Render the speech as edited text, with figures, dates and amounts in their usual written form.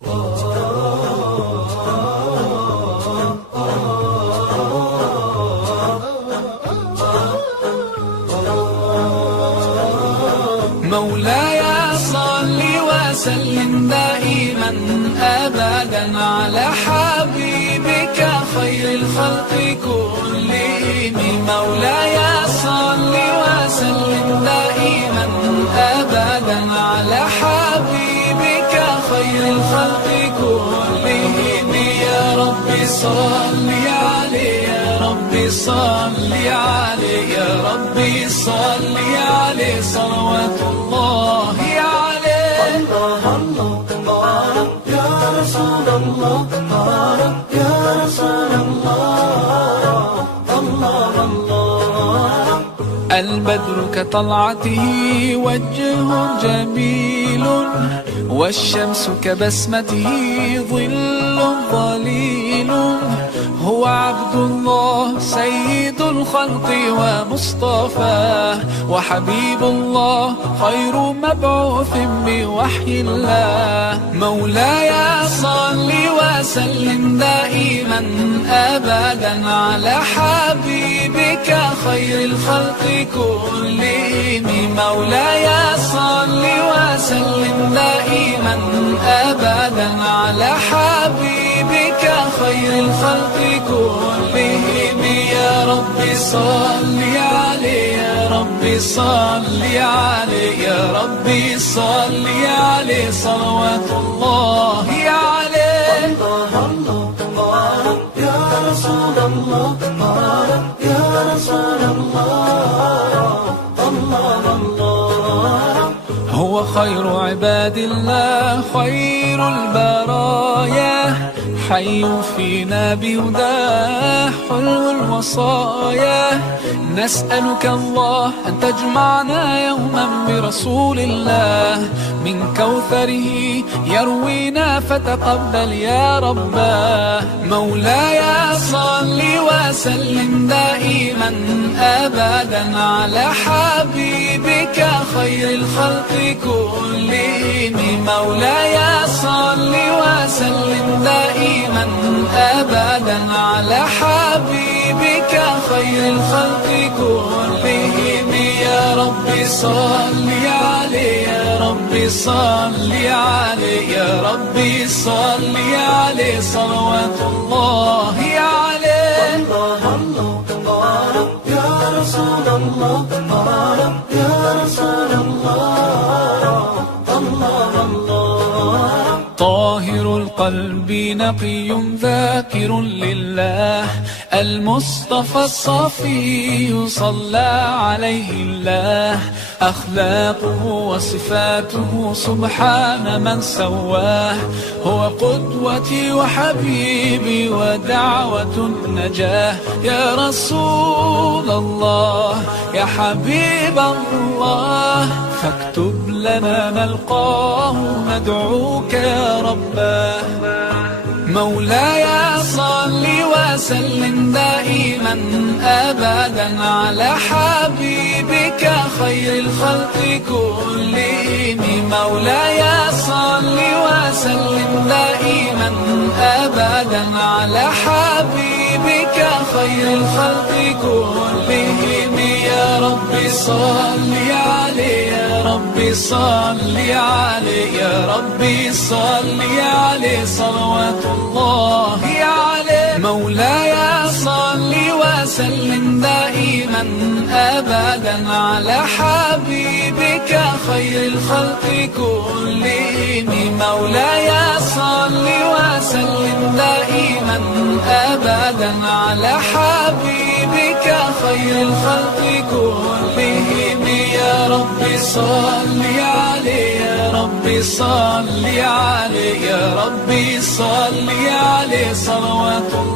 مولاي صل وسلم دائما أبدا على حبيبك خير الخلق كلهم. مولاي صل وسلم دائما أبدا على حبيبك خير الخلق كلهم. يا رب صل عليه، يا رب صل عليه، يا رب صل عليه صلوات الله عليه. الله الله يا رسول الله، يا رسول الله، الله الله. البدر كطلعته وجه جميل، والشمس كبسمته ظل ظليل. هو عبد الله سيد الخلق ومصطفاه، وحبيب الله خير مبعوث بوحي الله. مولاي صل وسلم دائما أبدا على حبيبك خير الخلق كلهم. مولاي صل وسلم دائما أبدا على حبيبك خير الخلق كلهم. يا رب صل عليه، يا رب صل عليه، يا رب صل عليه صلوات الله عليه. الله الله يا رسول الله، يا رسول الله، الله الله. هو خير عباد الله خير البرايا، حي فينا بهداه حلو الوصايا. نسألك الله أن تجمعنا يوما برسول الله، من كوثره يروينا فتقبل يا رباه. مولاي صل وسلم دائما أبدا على حبيبك خير الخلق كلهم. مولاي صل وسلم دائما أبدا على حبيبك خير الخلق كلهم. يا رب صل عليه، يا رب صل عليه، يا رب صل عليه صلوات الله عليه. الله الله يا رسول الله، يا رسول الله، الله الله. طاهر القلب نقي ذاكر لله، المصطفى الصفي صلى عليه الله. أخلاقه وصفاته سبحان من سواه، هو قدوتي وحبيبي ودعوة النجاة. يا رسول الله، يا حبيب الله، فاكتب لنا نلقاه ندعوك يا رباه. مولاي صل وسلم دائما أبدا على حبيبك خير الخلق كلهم. مولاي صل وسلم دائما أبدا على حبيبك خير الخلق كلهم. يا رب صل عليه، يا رب صل عليه، يا رب صل عليه صلوات الله عليه. مولاي صل وسلم دائما أبدا على حبيبك خير الخلق كلهم. مولاي صل وسلم دائما أبدا على حبيبك خير الخلق كلهم. يا رب صل عليه، يا رب صل عليه، يا رب صل عليه صلوات الله